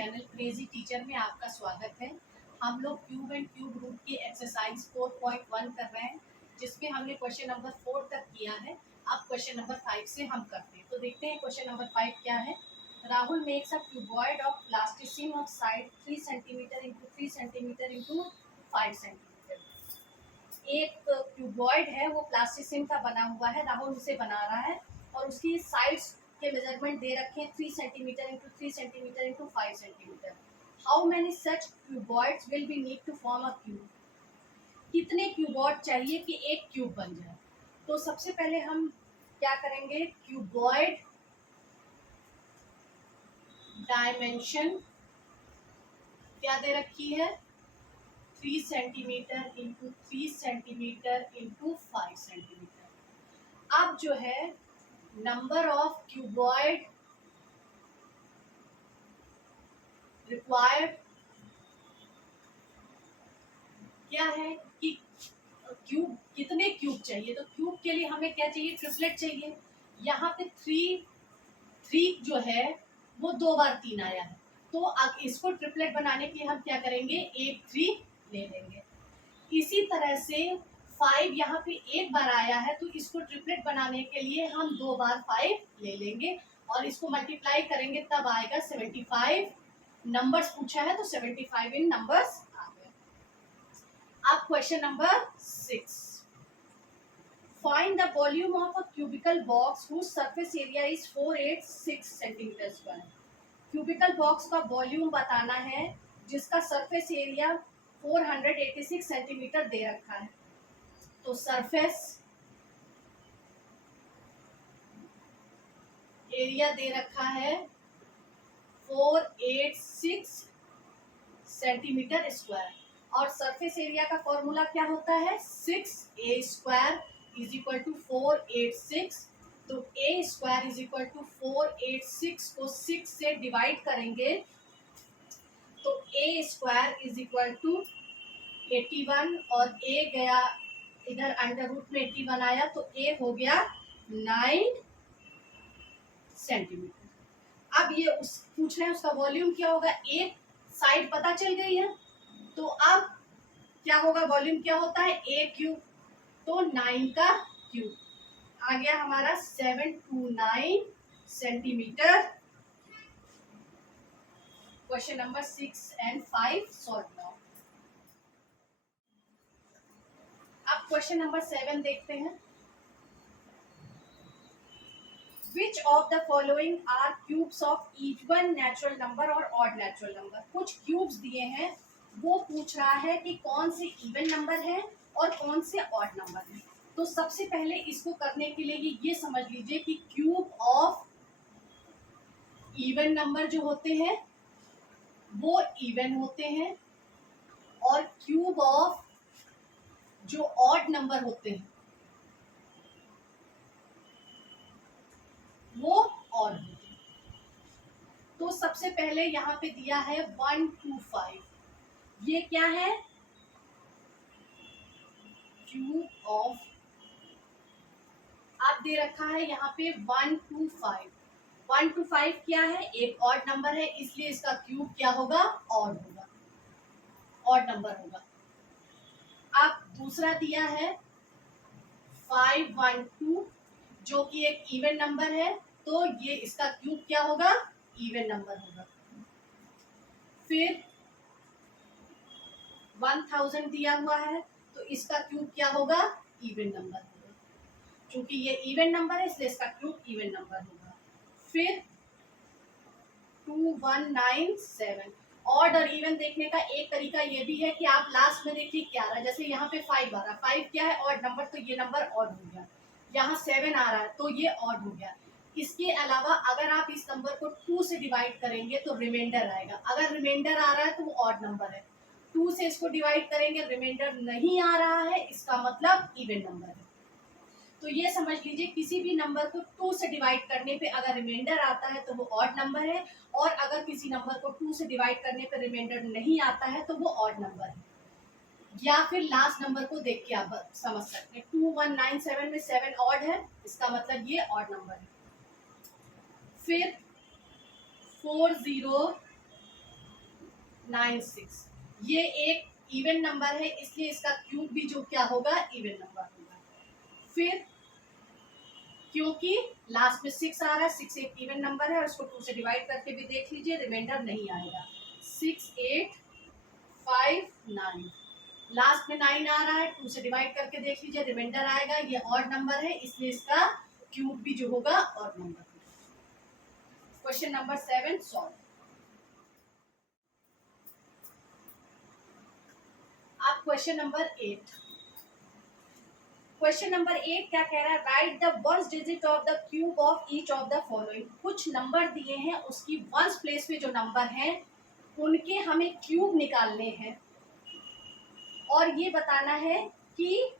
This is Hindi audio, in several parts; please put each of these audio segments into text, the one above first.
चैनल क्रेजी टीचर में आपका स्वागत है। हम लोग क्यूब एंड क्यूब रूट की एक्सरसाइज 4.1 कर रहे हैं, जिसमें हमने क्वेश्चन नंबर 4 तक किया है। अब क्वेश्चन नंबर 5 से हम करते हैं। तो देखते हैं क्वेश्चन नंबर 5 क्या है। Rahul makes a cuboid of plasticine of side 3 centimetre into 3 centimetre into 5 centimetre. एक क्यूबॉइड है, वो प्लास्टिसिन का बना हुआ है, राहुल उसे बना रहा है और उसकी साइड्स के मेजरमेंट दे रखे हैं 3 centimetre into 3 centimetre into 5 centimetre. How many such cuboids will be need to form a cube. कितने क्यूबॉइड चाहिए कि एक क्यूब बन जाए। तो सबसे पहले हम क्या करेंगे, क्यूबॉइड डायमेंशन क्या दे रखी है, 3 centimetre into 3 centimetre into 5 centimetre. अब जो है नंबर ऑफ क्यूबॉइड रिक्वायर्ड क्या है कि क्यूब कितने क्यूब चाहिए। तो क्यूब के लिए हमें क्या चाहिए, ट्रिपलेट चाहिए। यहाँ पे थ्री जो है वो 2 बार 3 आया है, तो अब इसको ट्रिपलेट बनाने के लिए हम क्या करेंगे, एक 3 ले लेंगे। इसी तरह से 5 यहाँ पे एक बार आया है, तो इसको ट्रिपलेट बनाने के लिए हम 2 बार 5 ले लेंगे और इसको मल्टीप्लाई करेंगे, तब आएगा 75। नंबर्स पूछा है तो 75 इन नंबर्स आ गए। अब question number 6, find the volume of a cubical box whose surface area is 486 centimetre square. Cubical box का वॉल्यूम बताना है जिसका सरफेस एरिया 486 सेंटीमीटर दे रखा है। तो सरफेस एरिया दे रखा है 486 सेंटीमीटर स्क्वायर और सरफेस एरिया का फॉर्मूला क्या होता है, 6a square is equal to 486। तो a square is equal to 486 को 6 से डिवाइड करेंगे तो a square is equal to 81 और a गया इधर अंडर रूट में 81 आया, तो a हो गया 9 सेंटीमीटर। अब ये उस पूछ रहे हैं उसका वॉल्यूम क्या होगा, एक साइड पता चल गई है, तो अब क्या होगा, वॉल्यूम क्या होता है, a क्यूब, तो 9 का क्यूब आ गया हमारा 729 centimetre. Question number 6 and 5 solve now. अब क्वेश्चन नंबर 7 देखते हैं। Which of the following are cubes of even natural number और odd natural number। कुछ क्यूब्स दिए हैं, वो पूछ रहा है कि कौन से इवन नंबर है और कौन से ऑड नंबर है। तो सबसे पहले इसको करने के लिए ये समझ लीजिए कि क्यूब ऑफ इवन नंबर जो होते हैं वो इवन होते हैं और क्यूब ऑफ जो ऑड नंबर होते हैं वो ऑड होते हैं। तो सबसे पहले यहाँ पे दिया है 125, ये क्या है, क्यूब ऑफ। अब दे रखा है यहाँ पे 125। 125 क्या है, एक ऑड नंबर है, इसलिए इसका क्यूब क्या होगा, ऑड होगा, ऑड नंबर होगा। अब दूसरा दिया है 512 जो कि एक इवन नंबर है, तो ये इसका क्यूब क्या होगा, इवन नंबर होगा। फिर 1000 दिया हुआ है, तो इसका क्यूब क्या होगा, इवन नंबर होगा, क्योंकि ये इवन नंबर है इसलिए इसका क्यूब इवन नंबर होगा। फिर 2197। ऑड और इवन देखने का एक तरीका ये भी है कि आप लास्ट में देखिए क्या आ रहा है, जैसे यहाँ पे 5 आ रहा है, 5 क्या है, ऑड नंबर, तो ये नंबर ऑड हो गया। यहाँ 7 आ रहा है तो ये ऑड हो गया। इसके अलावा अगर आप इस नंबर को 2 से डिवाइड करेंगे तो रिमाइंडर आएगा, अगर रिमाइंडर आ रहा है तो वो ऑड नंबर है। 2 से इसको डिवाइड करेंगे, रिमाइंडर नहीं आ रहा है, इसका मतलब इवन नंबर है। तो ये समझ लीजिए किसी भी नंबर को 2 से डिवाइड करने पे अगर रिमाइंडर आता है तो वो ऑड नंबर है, और अगर किसी नंबर को 2 से डिवाइड करने पे रिमाइंडर नहीं आता है तो वो ऑड नंबर है। या फिर लास्ट नंबर को देख के आप समझ सकते हैं, 2197 में 7 ऑड है, इसका मतलब ये ऑड नंबर है। फिर 40 96। ये एक इवन नंबर है, इसलिए इसका क्यूब भी जो क्या होगा, इवन नंबर होगा। फिर क्योंकि लास्ट में 6 आ रहा है, 6 एक इवन नंबर है और इसको 2 से डिवाइड करके भी देख लीजिए, रिमाइंडर नहीं आएगा। 6 8 5 9, लास्ट में 9 आ रहा है, 2 से डिवाइड करके देख लीजिए, रिमाइंडर आएगा। ये ऑड नंबर है, इसलिए इसका क्यूब भी जो होगा ऑड नंबर होगा। Question number 7 solve. अब क्वेश्चन नंबर 8। क्वेश्चन नंबर 8 क्या कह रहा है, right the ones digit of the cube of each of the following. कुछ नंबर दिए हैं, उसकी वंस प्लेस में जो नंबर हैं उनके हमें क्यूब निकालने हैं और ये बताना है कि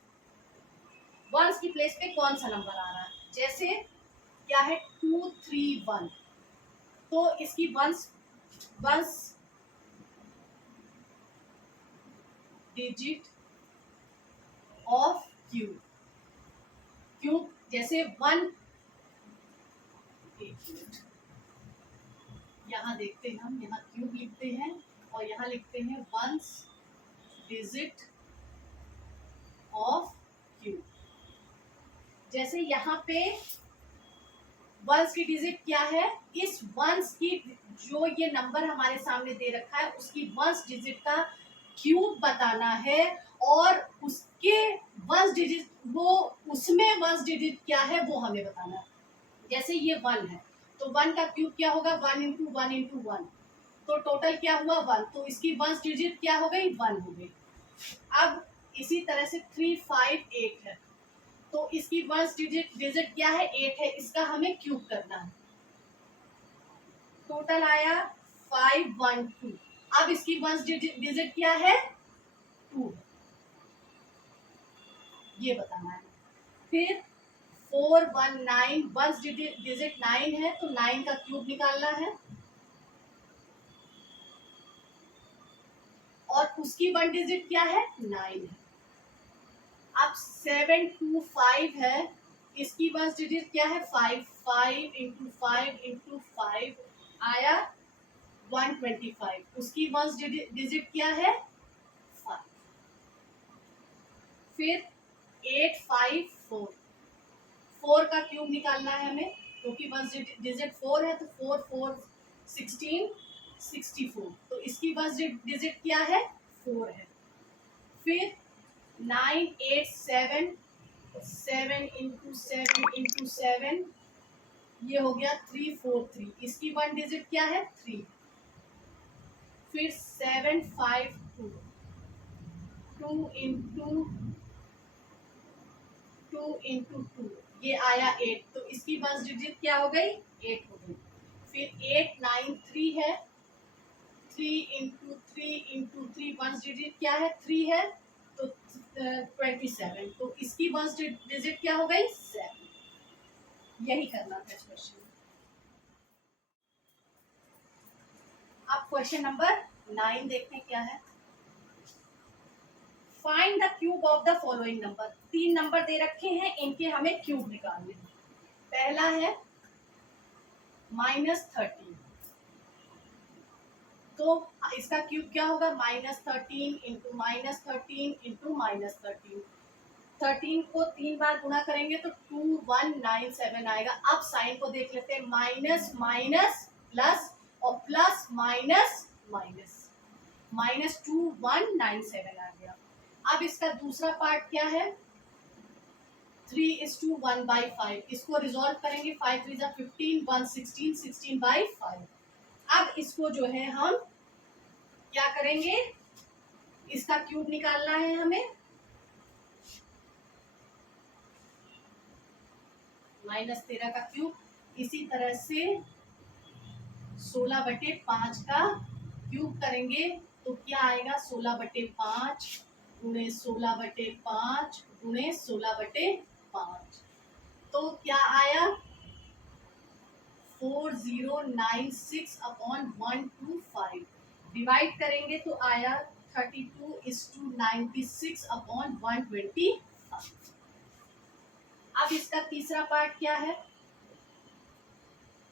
वंस की प्लेस पे कौन सा नंबर आ रहा है। जैसे क्या है 2 3 1, तो इसकी वंस डिजिट ऑफ क्यूब, जैसे 1, यहाँ देखते हैं हम, यहाँ क्यूब लिखते हैं और यहाँ लिखते हैं वंस डिजिट ऑफ क्यूब। जैसे यहाँ पे वंस की डिजिट क्या है, इस वंस की जो ये नंबर हमारे सामने दे रखा है उसकी वंस डिजिट का क्यूब बताना है और उसके वंस डिजिट, वो उसमें वंस डिजिट क्या है वो हमें बताना है। जैसे ये 1 है तो 1 का क्यूब क्या होगा, 1 इंटू 1 इंटू 1, तो टोटल क्या हुआ 1, तो इसकी वंस डिजिट क्या हो गई, 1 हो गई। अब इसी तरह से 3 5 8 है तो इसकी वंस डिजिट क्या है, 8 है, इसका हमें क्यूब करना है। टोटल आया 5 1 2। अब इसकी वंस डिजिट क्या है, 2, ये बताना है। फिर 4 1 9, वंस डिजिट 9 है तो 9 का क्यूब निकालना है और उसकी वन डिजिट क्या है, 9 है। अब 7 2 5 है, इसकी वंस डिजिट क्या है, 5 5 इंटू 5 इंटू 5 आया 125, उसकी वंस डिजिट क्या है, 5। फिर 8 5 4, 4 का क्यूब निकालना है हमें क्योंकि वंस डिजिट 4 है तो 4 4 16 64, तो इसकी वंस डिजिट क्या है, 4 है। फिर 9 8 7, 7 इंटू 7 इंटू 7, ये हो गया 3 4 3, इसकी वन डिजिट क्या है, 3। फिर 7 5 2, 2 इंटू 2 इंटू 2, ये आया 8, तो इसकी वंस डिजिट क्या हो गई, 8 हो गई। फिर 8 9 3 है, 3 इंटू 3 इंटू 3, वंस डिजिट क्या है, 3 है, तो 27, तो इसकी वंस डिजिट क्या हो गई, 7। यही करना था इस क्वेश्चन में। अब क्वेश्चन नंबर 9 देखते हैं क्या है। Find the cube of the following number. 3 number दे रखे हैं, इनके हमें क्यूब निकालने हैं। पहला है -13, तो इसका क्यूब क्या होगा, -13 इंटू -13 इंटू -13, 13 को 3 बार गुणा करेंगे तो 2197 आएगा। अब साइन को देख लेते हैं, माइनस माइनस प्लस और प्लस माइनस माइनस, -2197 आ गया। अब इसका दूसरा पार्ट क्या है, 3:1/5, इसको रिजॉल्व करेंगे, 5 3 15, 1 16, 16/5। अब इसको जो है हम क्या करेंगे, इसका क्यूब निकालना है हमें, -13 का क्यूब। इसी तरह से 16/5 का क्यूब करेंगे तो क्या आएगा, 16/5 गुणे 16/5 गुणे 16/5, तो क्या आया 4096/125। डिवाइड करेंगे तो आया 32:96/125। अब इसका तीसरा पार्ट क्या है,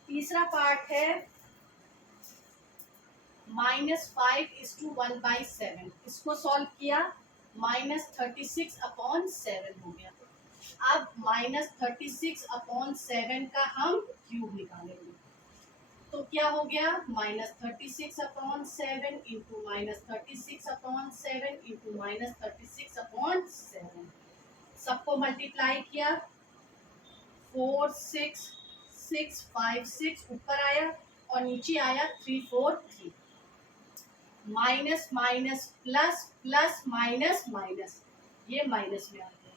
तीसरा पार्ट है -5:1/7, इसको सॉल्व किया, -36/7 हो गया। अब -36/7 का हम क्यूब निकालेंगे, तो क्या हो गया, -36/7 इंटू -36/7 इंटू -36/7, सबको मल्टीप्लाई किया, 46656 ऊपर आया और नीचे आया 343, minus minus plus plus minus minus, ये माइनस में आ गया।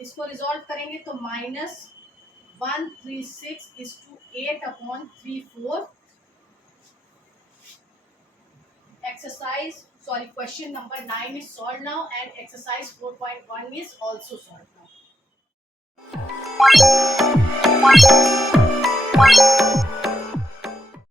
इसको रिजॉल्व करेंगे तो -136:8/34। exercise question number 9 is solved now and exercise 4.1 is also solved now.